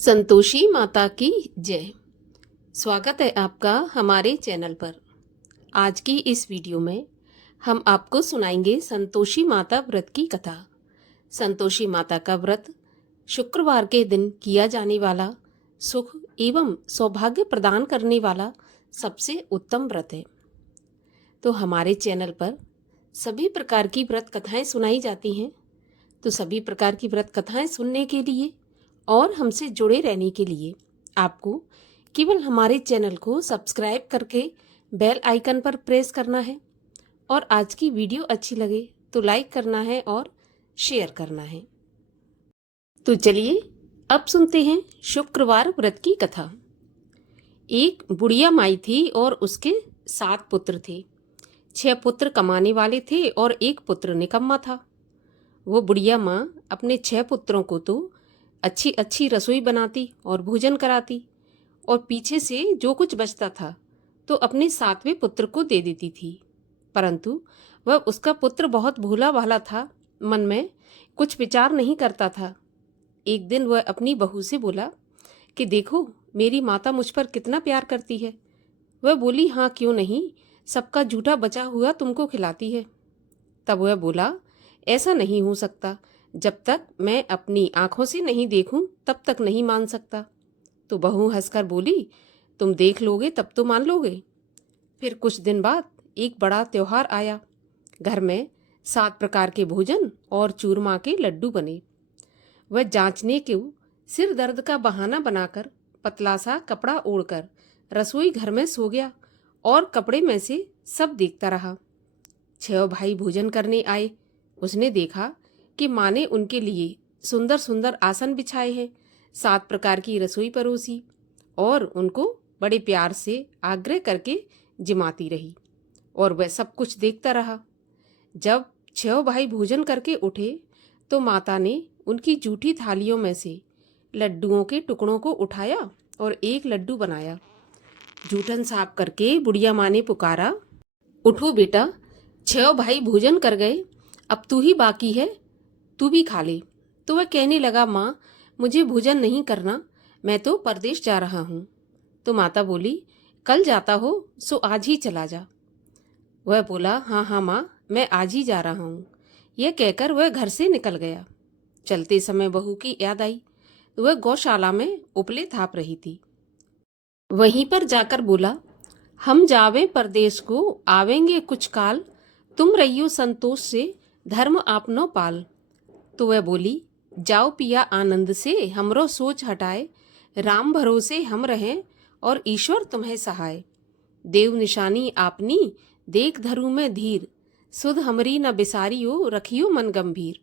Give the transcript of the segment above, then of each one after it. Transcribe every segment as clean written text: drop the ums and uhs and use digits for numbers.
संतोषी माता की जय। स्वागत है आपका हमारे चैनल पर। आज की इस वीडियो में हम आपको सुनाएंगे संतोषी माता व्रत की कथा। संतोषी माता का व्रत शुक्रवार के दिन किया जाने वाला सुख एवं सौभाग्य प्रदान करने वाला सबसे उत्तम व्रत है। तो हमारे चैनल पर सभी प्रकार की व्रत कथाएं सुनाई जाती हैं। तो सभी प्रकार की व्रत कथाएं सुनने के लिए और हमसे जुड़े रहने के लिए आपको केवल हमारे चैनल को सब्सक्राइब करके बेल आइकन पर प्रेस करना है और आज की वीडियो अच्छी लगे तो लाइक करना है और शेयर करना है। तो चलिए अब सुनते हैं शुक्रवार व्रत की कथा। एक बुढ़िया माई थी और उसके 7 पुत्र थे। 6 पुत्र कमाने वाले थे और एक पुत्र निकम्मा था। वो बुढ़िया माँ अपने 6 पुत्रों को तो अच्छी अच्छी रसोई बनाती और भोजन कराती और पीछे से जो कुछ बचता था तो अपने 7वें पुत्र को दे देती थी। परंतु वह उसका पुत्र बहुत भोला भाला था, मन में कुछ विचार नहीं करता था। एक दिन वह अपनी बहू से बोला कि देखो मेरी माता मुझ पर कितना प्यार करती है। वह बोली हाँ क्यों नहीं, सबका जूठा बचा हुआ तुमको खिलाती है। तब वह बोला ऐसा नहीं हो सकता, जब तक मैं अपनी आंखों से नहीं देखूं तब तक नहीं मान सकता। तो बहू हंसकर बोली तुम देख लोगे तब तो मान लोगे। फिर कुछ दिन बाद एक बड़ा त्योहार आया। घर में 7 प्रकार के भोजन और चूरमा के लड्डू बने। वह जांचने के सिर दर्द का बहाना बनाकर पतला सा कपड़ा ओढ़कर रसोई घर में सो गया और कपड़े में से सब देखता रहा। 6 भाई भोजन करने आए। उसने देखा कि माँ ने उनके लिए सुंदर सुंदर आसन बिछाए हैं, 7 प्रकार की रसोई परोसी और उनको बड़े प्यार से आग्रह करके जिमाती रही और वह सब कुछ देखता रहा। जब 6 भाई भोजन करके उठे तो माता ने उनकी जूठी थालियों में से लड्डुओं के टुकड़ों को उठाया और एक लड्डू बनाया। जूठन साफ करके बुढ़िया माँ ने पुकारा, उठो बेटा, 6 भाई भोजन कर गए, अब तू ही बाकी है, तू भी खा ले। तो वह कहने लगा माँ मुझे भोजन नहीं करना, मैं तो परदेश जा रहा हूँ। तो माता बोली कल जाता हो सो आज ही चला जा। वह बोला हाँ हाँ माँ मैं आज ही जा रहा हूँ। यह कहकर वह घर से निकल गया। चलते समय बहू की याद आई। वह गौशाला में उपले थाप रही थी। वहीं पर जाकर बोला हम जावे परदेश को, आवेंगे कुछ काल, तुम रहियो संतोष से धर्म आपनो पाल। तो वह बोली जाओ पिया आनंद से, हमरो सोच हटाए, राम भरोसे हम रहें और ईश्वर तुम्हें सहाय। देव निशानी आपनी देख धरू में धीर, सुध हमरी न बिसारियो रखियो मन गंभीर।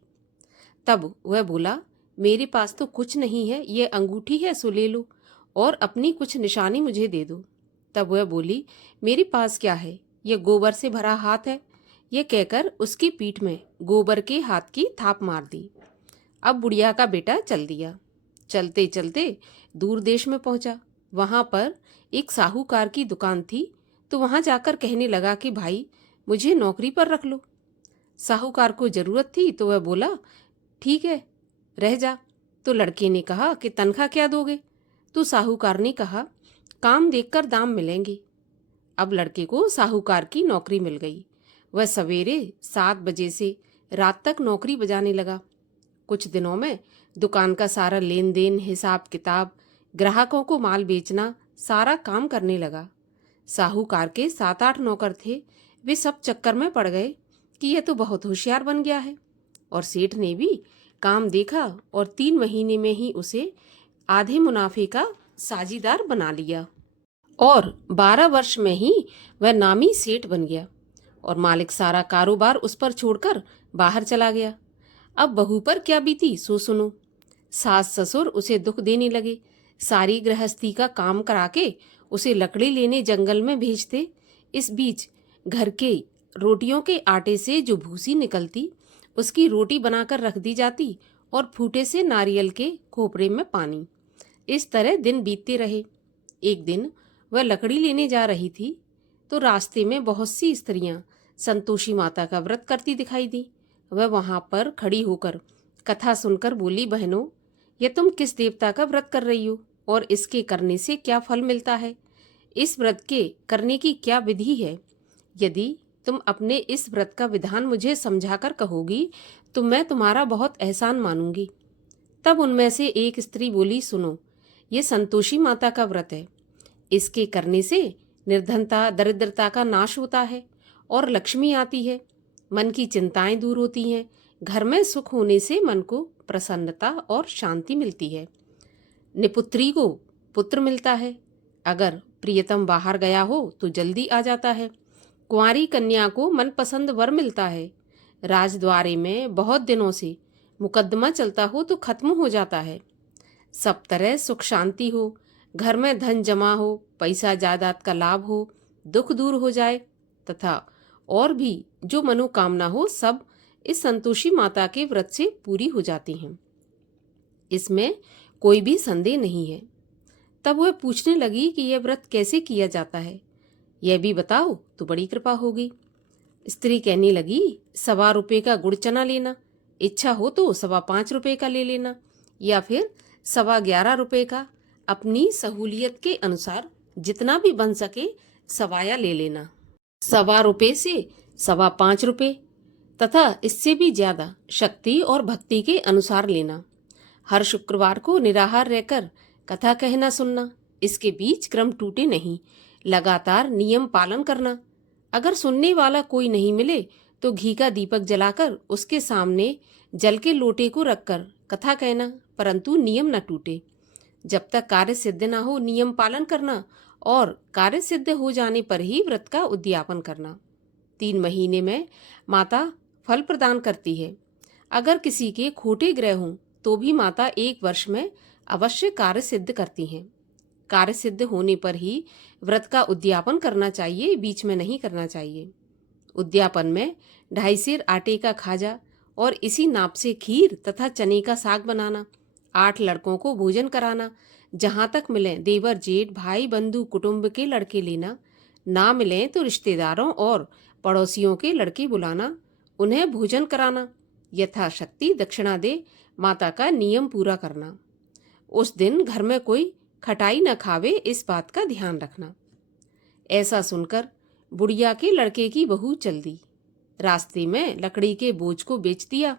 तब वह बोला मेरे पास तो कुछ नहीं है, ये अंगूठी है सो ले लो और अपनी कुछ निशानी मुझे दे दो। तब वह बोली मेरे पास क्या है, ये गोबर से भरा हाथ है। यह कहकर उसकी पीठ में गोबर के हाथ की थाप मार दी। अब बुढ़िया का बेटा चल दिया। चलते चलते दूर देश में पहुंचा। वहां पर एक साहूकार की दुकान थी तो वहां जाकर कहने लगा कि भाई मुझे नौकरी पर रख लो। साहूकार को जरूरत थी तो वह बोला ठीक है रह जा। तो लड़के ने कहा कि तनख्वाह क्या दोगे। तो साहूकार ने कहा काम देखकर दाम मिलेंगे। अब लड़के को साहूकार की नौकरी मिल गई। वह सवेरे 7 बजे से रात तक नौकरी बजाने लगा। कुछ दिनों में दुकान का सारा लेन देन, हिसाब किताब, ग्राहकों को माल बेचना, सारा काम करने लगा। साहूकार के 7-8 नौकर थे। वे सब चक्कर में पड़ गए कि यह तो बहुत होशियार बन गया है। और सेठ ने भी काम देखा और 3 महीने में ही उसे आधे मुनाफे का साझीदार बना लिया और 12 वर्ष में ही वह नामी सेठ बन गया और मालिक सारा कारोबार उस पर छोड़कर बाहर चला गया। अब बहू पर क्या बीती सो सुनो। सास ससुर उसे दुख देने लगे। सारी गृहस्थी का काम करा के उसे लकड़ी लेने जंगल में भेजते। इस बीच घर के रोटियों के आटे से जो भूसी निकलती उसकी रोटी बनाकर रख दी जाती और फूटे से नारियल के खोपरे में पानी। इस तरह दिन बीतते रहे। एक दिन वह लकड़ी लेने जा रही थी तो रास्ते में बहुत सी स्त्रियां संतोषी माता का व्रत करती दिखाई दी। वह वहां पर खड़ी होकर कथा सुनकर बोली बहनों यह तुम किस देवता का व्रत कर रही हो और इसके करने से क्या फल मिलता है? इस व्रत के करने की क्या विधि है? यदि तुम अपने इस व्रत का विधान मुझे समझाकर कहोगी तो मैं तुम्हारा बहुत एहसान मानूंगी। तब उनमें से एक स्त्री बोली, सुनो, ये संतोषी माता का व्रत है। इसके करने से निर्धनता दरिद्रता का नाश होता है और लक्ष्मी आती है। मन की चिंताएं दूर होती हैं। घर में सुख होने से मन को प्रसन्नता और शांति मिलती है। निपुत्री को पुत्र मिलता है। अगर प्रियतम बाहर गया हो तो जल्दी आ जाता है। कुंवारी कन्या को मनपसंद वर मिलता है। राजद्वारे में बहुत दिनों से मुकदमा चलता हो तो खत्म हो जाता है। सब तरह सुख शांति हो, घर में धन जमा हो, पैसा जायदाद का लाभ हो, दुख दूर हो जाए तथा और भी जो मनोकामना हो सब इस संतोषी माता के व्रत से पूरी हो जाती हैं। इसमें कोई भी संदेह नहीं है। तब वह पूछने लगी कि यह व्रत कैसे किया जाता है, यह भी बताओ तो बड़ी कृपा होगी। स्त्री कहने लगी, 1.25 रुपये का गुड़ चना लेना, इच्छा हो तो 5.25 रुपये का ले लेना या फिर 11.25 रुपये का, अपनी सहूलियत के अनुसार जितना भी बन सके सवाया ले लेना। 1.25 रुपये से 5.25 रुपये तथा इससे भी ज्यादा शक्ति और भक्ति के अनुसार लेना। हर शुक्रवार को निराहार रहकर कथा कहना सुनना। इसके बीच क्रम टूटे नहीं, लगातार नियम पालन करना। अगर सुनने वाला कोई नहीं मिले तो घी का दीपक जलाकर उसके सामने जल के लोटे को रखकर कथा कहना, परंतु नियम न टूटे। जब तक कार्य सिद्ध न हो नियम पालन करना और कार्य सिद्ध हो जाने पर ही व्रत का उद्यापन करना। 3 महीने में माता फल प्रदान करती है। अगर किसी के खोटे ग्रह हों तो भी माता 1 वर्ष में अवश्य कार्य सिद्ध करती हैं। कार्य सिद्ध होने पर ही व्रत का उद्यापन करना चाहिए, बीच में नहीं करना चाहिए। उद्यापन में 2.5 सेर आटे का खाजा और इसी नाप से खीर तथा चने का साग बनाना, 8 लड़कों को भोजन कराना, जहां तक मिले देवर जेठ भाई बंधु कुटुंब के लड़के लेना, ना मिले तो रिश्तेदारों और पड़ोसियों के लड़के बुलाना, उन्हें भोजन कराना, यथाशक्ति दक्षिणा दे माता का नियम पूरा करना। उस दिन घर में कोई खटाई न खावे, इस बात का ध्यान रखना। ऐसा सुनकर बुढ़िया के लड़के की बहू चल दी। रास्ते में लकड़ी के बोझ को बेच दिया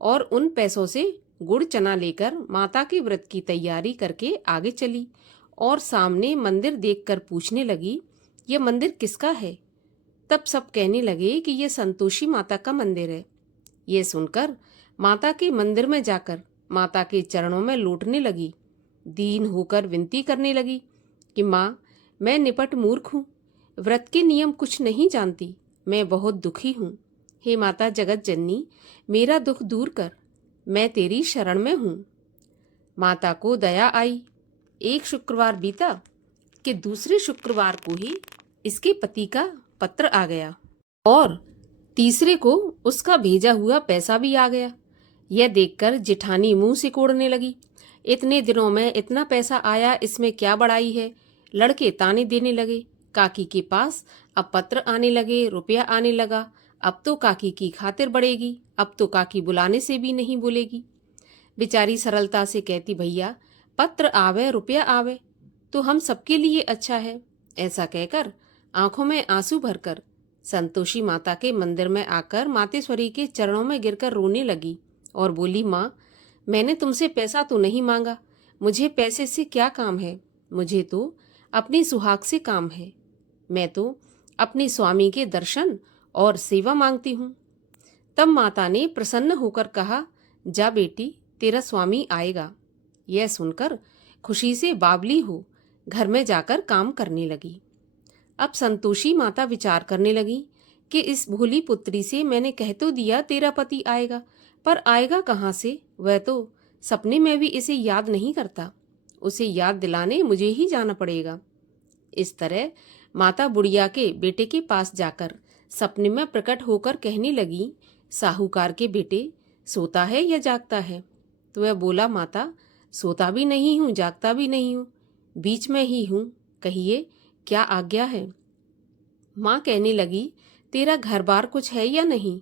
और उन पैसों से गुड़ चना लेकर माता के व्रत की तैयारी करके आगे चली और सामने मंदिर देखकर पूछने लगी, यह मंदिर किसका है? तब सब कहने लगे कि यह संतोषी माता का मंदिर है। ये सुनकर माता के मंदिर में जाकर माता के चरणों में लौटने लगी। दीन होकर विनती करने लगी कि माँ, मैं निपट मूर्ख हूँ, व्रत के नियम कुछ नहीं जानती, मैं बहुत दुखी हूँ। हे माता जगत जननी, मेरा दुख दूर कर, मैं तेरी शरण में हूँ। माता को दया आई। एक शुक्रवार बीता कि दूसरे शुक्रवार को ही इसके पति का पत्र आ गया और तीसरे को उसका भेजा हुआ पैसा भी आ गया। यह देखकर जिठानी मुंह सिकोड़ने लगी। इतने दिनों में इतना पैसा आया, इसमें क्या बड़ाई है? लड़के ताने देने लगे। काकी के पास अब पत्र आने लगे, रुपया आने लगा। अब तो काकी की खातिर बढ़ेगी, अब तो काकी बुलाने से भी नहीं बोलेगी। बेचारी सरलता से कहती, भैया पत्र आवे रुपया आवे तो हम सबके लिए अच्छा है। ऐसा कहकर आंखों में आंसू भरकर संतोषी माता के मंदिर में आकर मातेश्वरी के चरणों में गिरकर रोने लगी और बोली, माँ, मैंने तुमसे पैसा तो नहीं मांगा, मुझे पैसे से क्या काम है? मुझे तो अपनी सुहाग से काम है। मैं तो अपने स्वामी के दर्शन और सेवा मांगती हूँ। तब माता ने प्रसन्न होकर कहा, जा बेटी, तेरा स्वामी आएगा। यह सुनकर खुशी से बावली हो घर में जाकर काम करने लगी। अब संतोषी माता विचार करने लगी कि इस भोली पुत्री से मैंने कह तो दिया तेरा पति आएगा, पर आएगा कहाँ से? वह तो सपने में भी इसे याद नहीं करता, उसे याद दिलाने मुझे ही जाना पड़ेगा। इस तरह माता बुढ़िया के बेटे के पास जाकर सपने में प्रकट होकर कहने लगी, साहूकार के बेटे, सोता है या जागता है? तो वह बोला, माता, सोता भी नहीं हूँ जागता भी नहीं हूँ, बीच में ही हूँ, कहिए क्या आज्ञा है? माँ कहने लगी, तेरा घर बार कुछ है या नहीं?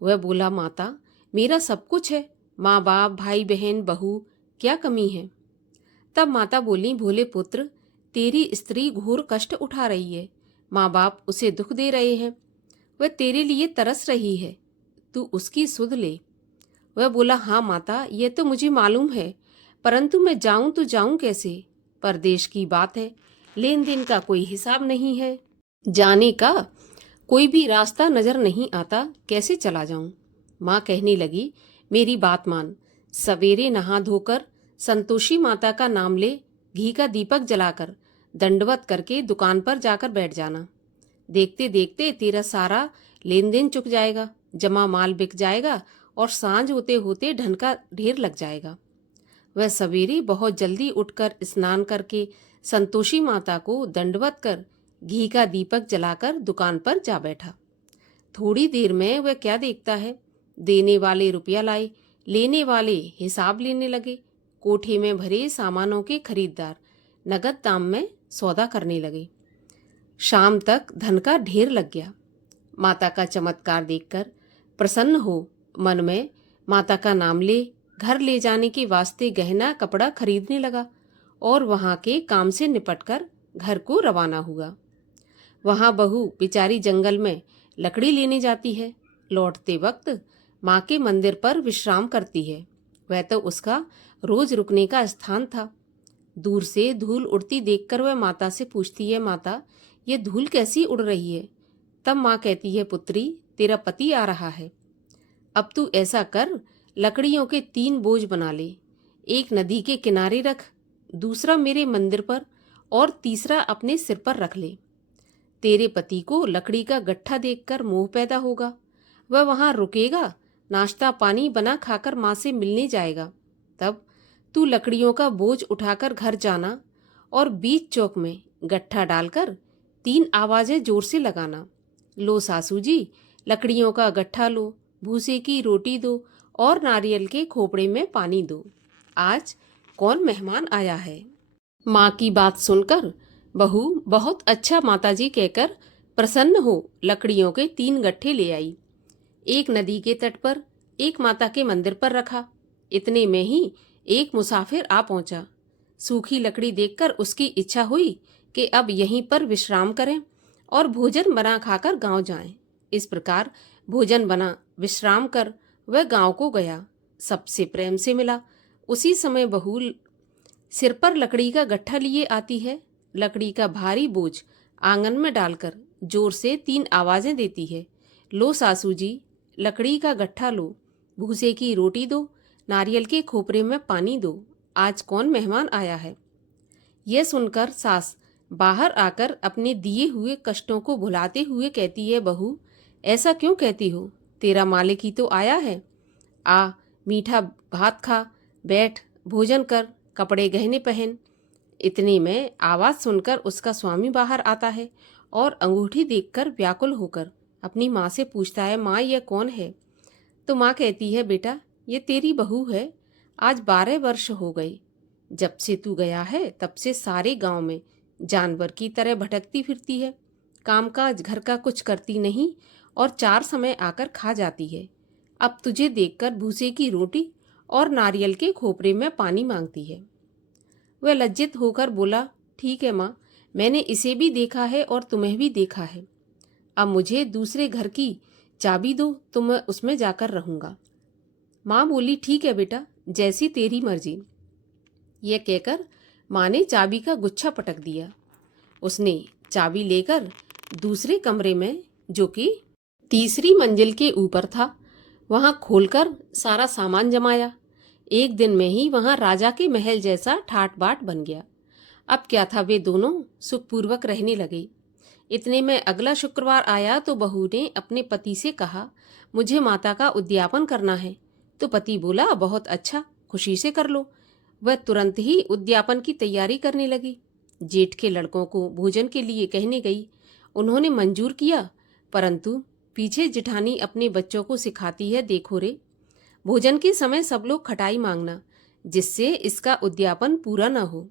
वह बोला, माता, मेरा सब कुछ है, माँ बाप भाई बहन बहू, क्या कमी है? तब माता बोली, भोले पुत्र, तेरी स्त्री घोर कष्ट उठा रही है, माँ बाप उसे दुख दे रहे हैं, वह तेरे लिए तरस रही है, तू उसकी सुध ले। वह बोला, हाँ माता, यह तो मुझे मालूम है, परंतु मैं जाऊं तो जाऊं कैसे? परदेश की बात है, लेन देन का कोई हिसाब नहीं है, जाने का कोई भी रास्ता नजर नहीं आता, कैसे चला जाऊं? माँ कहने लगी, मेरी बात मान, सवेरे नहा धोकर संतोषी माता का नाम ले, घी का दीपक जलाकर दंडवत करके दुकान पर जाकर बैठ जाना। देखते देखते तेरा सारा लेन देन चुक जाएगा, जमा माल बिक जाएगा और सांझ होते होते धन का ढेर लग जाएगा। वह सवेरे बहुत जल्दी उठकर स्नान करके संतोषी माता को दंडवत कर घी का दीपक जलाकर दुकान पर जा बैठा। थोड़ी देर में वह क्या देखता है, देने वाले रुपया लाए, लेने वाले हिसाब लेने लगे। कोठे में भरे सामानों के खरीदार नगद दाम में सौदा करने लगे। शाम तक धन का ढेर लग गया। माता का चमत्कार देखकर प्रसन्न हो मन में माता का नाम ले घर ले जाने के वास्ते गहना कपड़ा खरीदने लगा और वहां के काम से निपटकर घर को रवाना हुआ। वहां बहू बेचारी जंगल में लकड़ी लेने जाती है। लौटते वक्त माँ के मंदिर पर विश्राम करती है। वह तो उसका रोज रुकने का स्थान था। दूर से धूल उड़ती देखकर वह माता से पूछती है, माता, ये धूल कैसी उड़ रही है? तब माँ कहती है, पुत्री, तेरा पति आ रहा है। अब तू ऐसा कर, लकड़ियों के 3 बोझ बना ले, एक नदी के किनारे रख, दूसरा मेरे मंदिर पर और तीसरा अपने सिर पर रख ले। तेरे पति को लकड़ी का गट्ठा देखकर मोह पैदा होगा, वह वहां रुकेगा, नाश्ता पानी बना खाकर माँ से मिलने जाएगा। तब तू लकड़ियों का बोझ उठाकर घर जाना और बीच चौक में गट्ठा डालकर 3 आवाजें जोर से लगाना, लो सासू जी, लकड़ियों का गट्ठा लो, भूसे की रोटी दो और नारियल के खोपड़े में पानी दो, आज कौन मेहमान आया है। माँ की बात सुनकर बहू बहुत अच्छा माताजी कहकर प्रसन्न हो लकड़ियों के 3 गट्ठे ले आई। एक नदी के तट पर, एक माता के मंदिर पर रखा। इतने में ही एक मुसाफिर आ पहुंचा। सूखी लकड़ी देखकर उसकी इच्छा हुई कि अब यहीं पर विश्राम करें और भोजन बना खाकर गांव जाएं। इस प्रकार भोजन बना विश्राम कर वह गांव को गया, सबसे प्रेम से मिला। उसी समय बहू सिर पर लकड़ी का गट्ठा लिए आती है। लकड़ी का भारी बोझ आंगन में डालकर जोर से 3 आवाजें देती है, लो सासू जी, लकड़ी का गट्ठा लो, भूसे की रोटी दो, नारियल के खोपरे में पानी दो, आज कौन मेहमान आया है। यह सुनकर सास बाहर आकर अपने दिए हुए कष्टों को भुलाते हुए कहती है, बहू, ऐसा क्यों कहती हो, तेरा मालिक ही तो आया है। आ, मीठा भात खा, बैठ, भोजन कर, कपड़े गहने पहन। इतने में आवाज सुनकर उसका स्वामी बाहर आता है और अंगूठी देखकर व्याकुल होकर अपनी माँ से पूछता है, माँ, यह कौन है? तो माँ कहती है, बेटा, ये तेरी बहू है, आज 12 वर्ष हो गए। जब से तू गया है तब से सारे गांव में जानवर की तरह भटकती फिरती है, कामकाज घर का कुछ करती नहीं और 4 समय आकर खा जाती है। अब तुझे देखकर भूसे की रोटी और नारियल के खोपरे में पानी मांगती है। वह लज्जित होकर बोला, ठीक है माँ, मैंने इसे भी देखा है और तुम्हें भी देखा है। अब मुझे दूसरे घर की चाबी दो तो मैं उसमें जाकर रहूंगा। माँ बोली, ठीक है बेटा, जैसी तेरी मर्जी। यह कहकर माँ ने चाबी का गुच्छा पटक दिया। उसने चाबी लेकर दूसरे कमरे में, जो कि तीसरी मंजिल के ऊपर था, वहां खोलकर सारा सामान जमाया। एक दिन में ही वहां राजा के महल जैसा ठाट बाट बन गया। अब क्या था, वे दोनों सुखपूर्वक रहने लगे। इतने में अगला शुक्रवार आया तो बहू ने अपने पति से कहा, मुझे माता का उद्यापन करना है। तो पति बोला, बहुत अच्छा, खुशी से कर लो। वह तुरंत ही उद्यापन की तैयारी करने लगी। जेठ के लड़कों को भोजन के लिए कहने गई। उन्होंने मंजूर किया, परंतु पीछे जिठानी अपने बच्चों को सिखाती है, देखो रे, भोजन के समय सब लोग खटाई मांगना, जिससे इसका उद्यापन पूरा न हो।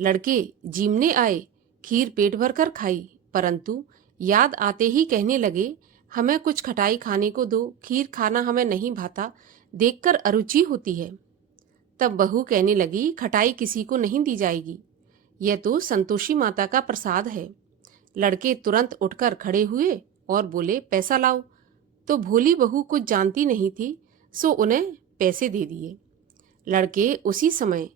लड़के जीमने आए, खीर पेट भर कर खाई, परंतु याद आते ही कहने लगे, हमें कुछ खटाई खाने को दो, खीर खाना हमें नहीं भाता, देखकर अरुचि होती है। तब बहू कहने लगी, खटाई किसी को नहीं दी जाएगी, यह तो संतोषी माता का प्रसाद है। लड़के तुरंत उठकर खड़े हुए और बोले, पैसा लाओ। तो भोली बहू कुछ जानती नहीं थी, सो उन्हें पैसे दे दिए। लड़के उसी समय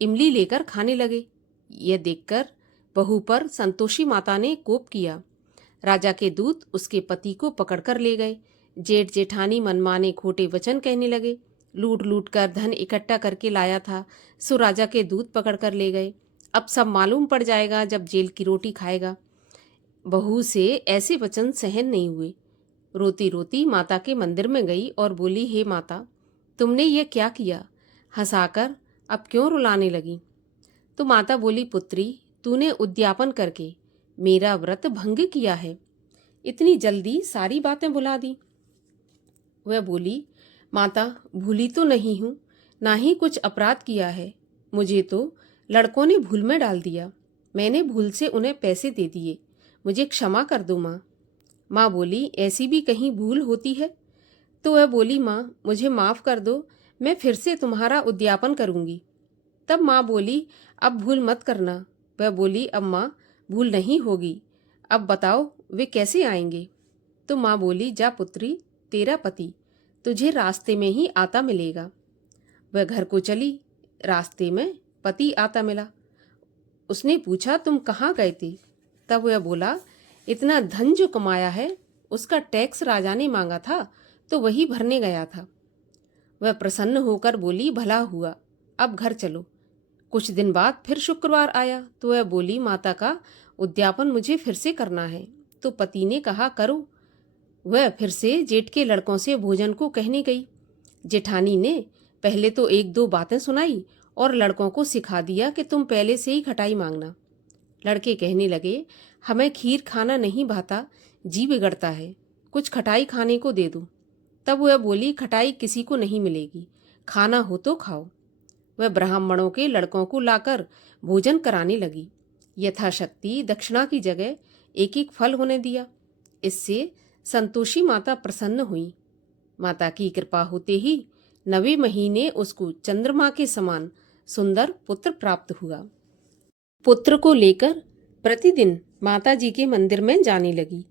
इमली लेकर खाने लगे। यह देखकर बहू पर संतोषी माता ने कोप किया। राजा के दूत उसके पति को पकड़कर ले गए। जेठ जेठानी मनमाने खोटे वचन कहने लगे। लूट लूट कर धन इकट्ठा करके लाया था, सो राजा के दूत पकड़कर ले गए। अब सब मालूम पड़ जाएगा जब जेल की रोटी खाएगा। बहू से ऐसे वचन सहन नहीं हुए। रोती रोती माता के मंदिर में गई और बोली, हे माता, तुमने ये क्या किया? हंसाकर अब क्यों रुलाने लगी? तो माता बोली, पुत्री, तूने उद्यापन करके मेरा व्रत भंग किया है, इतनी जल्दी सारी बातें भुला दी। वह बोली, माता, भूली तो नहीं हूँ, ना ही कुछ अपराध किया है। मुझे तो लड़कों ने भूल में डाल दिया। मैंने भूल से उन्हें पैसे दे दिए, मुझे क्षमा कर दो माँ। माँ बोली, ऐसी भी कहीं भूल होती है? तो वह बोली, माँ, मुझे माफ़ कर दो, मैं फिर से तुम्हारा उद्यापन करूँगी। तब माँ बोली, अब भूल मत करना। वह बोली, अब माँ, भूल नहीं होगी। अब बताओ वे कैसे आएंगे? तो माँ बोली, जा पुत्री, तेरा पति तुझे रास्ते में ही आता मिलेगा। वह घर को चली। रास्ते में पति आता मिला। उसने पूछा, तुम कहाँ गए थे? तब वह बोला, इतना धन जो कमाया है उसका टैक्स राजा ने मांगा था, तो वही भरने गया था। वह प्रसन्न होकर बोली, भला हुआ, अब घर चलो। कुछ दिन बाद फिर शुक्रवार आया तो वह बोली, माता का उद्यापन मुझे फिर से करना है। तो पति ने कहा, करो। वह फिर से जेठ के लड़कों से भोजन को कहने गई। जेठानी ने पहले तो एक दो बातें सुनाई और लड़कों को सिखा दिया कि तुम पहले से ही खटाई मांगना। लड़के कहने लगे, हमें खीर खाना नहीं भाता, जी बिगड़ता है, कुछ खटाई खाने को दे दो। तब वह बोली, खटाई किसी को नहीं मिलेगी, खाना हो तो खाओ। वह ब्राह्मणों के लड़कों को लाकर भोजन कराने लगी। यथाशक्ति दक्षिणा की जगह एक एक फल होने दिया। इससे संतोषी माता प्रसन्न हुई। माता की कृपा होते ही 9वें महीने उसको चंद्रमा के समान सुंदर पुत्र प्राप्त हुआ। पुत्र को लेकर प्रतिदिन माता जी के मंदिर में जाने लगी।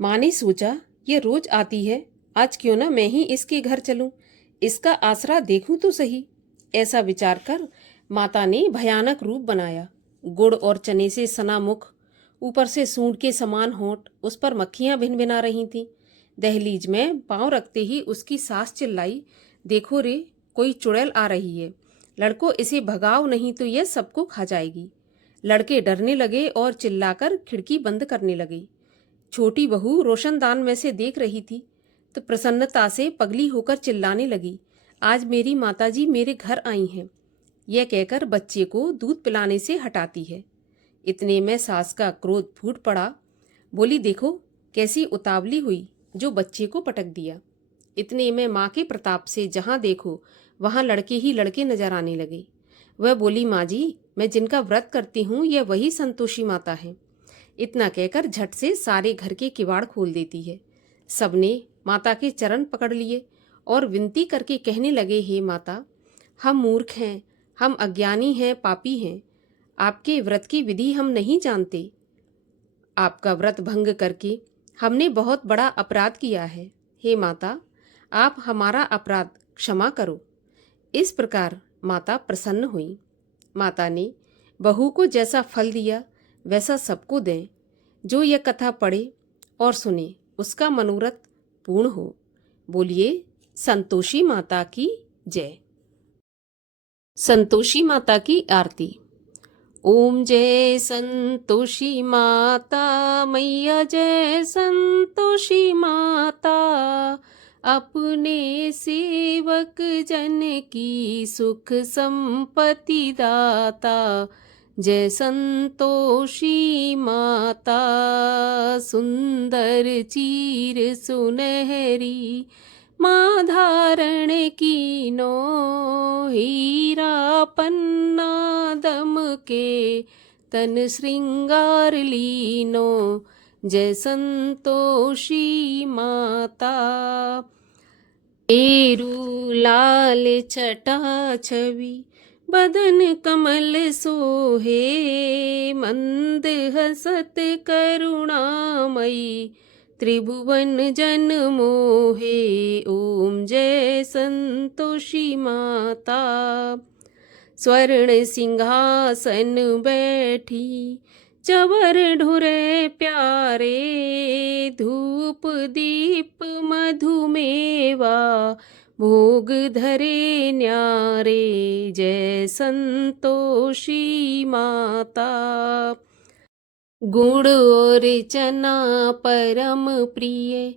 माँ ने सोचा, ये रोज आती है, आज क्यों ना मैं ही इसके घर चलूं, इसका आसरा देखूं तो सही। ऐसा विचार कर माता ने भयानक रूप बनाया। गुड़ और चने से सना मुख, ऊपर से सूंड के समान होंठ, उस पर मक्खियां भिन भिना रही थीं। दहलीज में पांव रखते ही उसकी सास चिल्लाई, देखो रे, कोई चुड़ैल आ रही है, लड़को इसे भगाओ नहीं तो यह सबको खा जाएगी। लड़के डरने लगे और चिल्लाकर खिड़की बंद करने लगे। छोटी बहू रोशनदान में से देख रही थी तो प्रसन्नता से पगली होकर चिल्लाने लगी, आज मेरी माताजी मेरे घर आई हैं। यह कहकर बच्चे को दूध पिलाने से हटाती है। इतने में सास का क्रोध फूट पड़ा। बोली, देखो कैसी उतावली हुई, जो बच्चे को पटक दिया। इतने में माँ के प्रताप से जहाँ देखो वहाँ लड़के ही लड़के नजर आने लगे। वह बोली, माँ जी, मैं जिनका व्रत करती हूँ यह वही संतोषी माता है। इतना कहकर झट से सारे घर के किवाड़ खोल देती है। सबने माता के चरण पकड़ लिए और विनती करके कहने लगे, हे माता, हम मूर्ख हैं, हम अज्ञानी हैं, पापी हैं, आपके व्रत की विधि हम नहीं जानते। आपका व्रत भंग करके हमने बहुत बड़ा अपराध किया है। हे माता, आप हमारा अपराध क्षमा करो। इस प्रकार माता प्रसन्न हुई। माता ने बहू को जैसा फल दिया वैसा सबको दें। जो यह कथा पढ़े और सुने उसका मनोरथ पूर्ण हो। बोलिए संतोषी माता की जय। संतोषी माता की आरती। ओम जय संतोषी माता मैया, जय संतोषी माता, अपने सेवक जन की सुख संपत्ति दाता। जय संतोषी माता, सुंदर चीर सुनहरी, माँ धारण कीनो, हीरा पन्ना दम के, तन श्रृंगार लीनो। जय संतोषी माता। एरू लाल छटा छवि, बदन कमल सोहे मंद हसत करुणामयी त्रिभुवन जन मोहे। ओम जय संतोषी माता। स्वर्ण सिंहासन बैठी चवर ढुरे प्यारे धूप दीप मधुमेवा भोग धरे न्यारे। जय संतोषी माता। गुण और चना परम प्रिय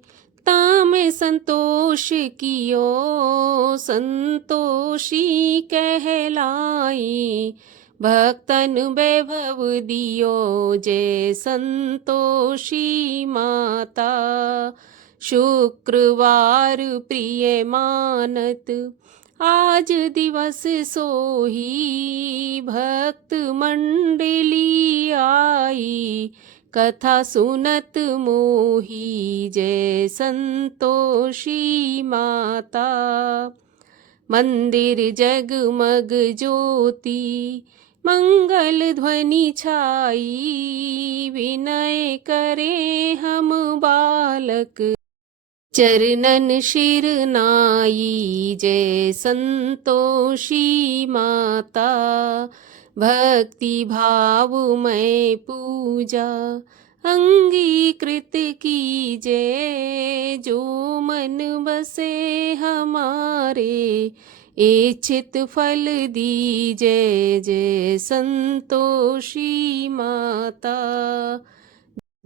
ताम संतोष कियो संतोषी कहलाई भक्तन वैभव दियो। जय संतोषी माता। शुक्रवार प्रिय मानत आज दिवस सोही भक्त मंडली आई कथा सुनत मोही। जय संतोषी माता। मंदिर जगमग ज्योति मंगल ध्वनि छाई विनय करे हम बालक चरणन शिर नाई। जय संतोषी माता। भक्ति भाव में पूजा अंगीकृत कीजे जो मन बसे हमारे इच्छित फल दीजे। जय संतोषी माता।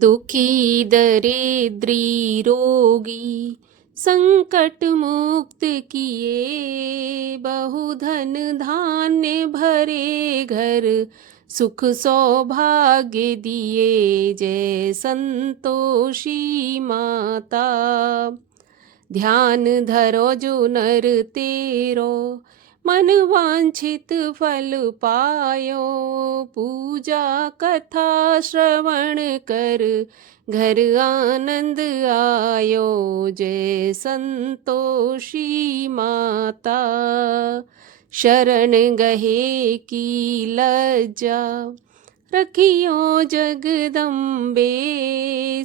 दुखी दरिद्री रोगी संकट मुक्त किए बहुधन धान्य भरे घर सुख सौभाग्य दिए। जय संतोषी माता। ध्यान धरो जो नर तेरो मन वांछित फल पायो पूजा कथा श्रवण कर घर आनंद आयो। जय संतोषी माता। शरण गहे की लज्जा रखियो जगदम्बे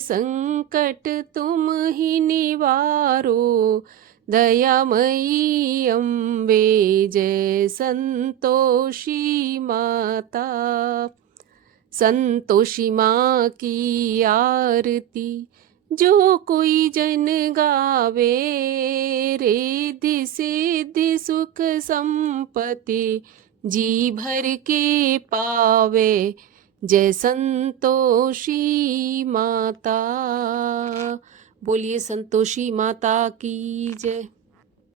संकट तुम ही निवारो दयामयी अम्बे। जय संतोषी माता। संतोषी माँ की आरती जो कोई जन गावे रिद्धि सिद्धि सुख संपत्ति जी भर के पावे। जय संतोषी माता। बोलिए संतोषी माता की जय।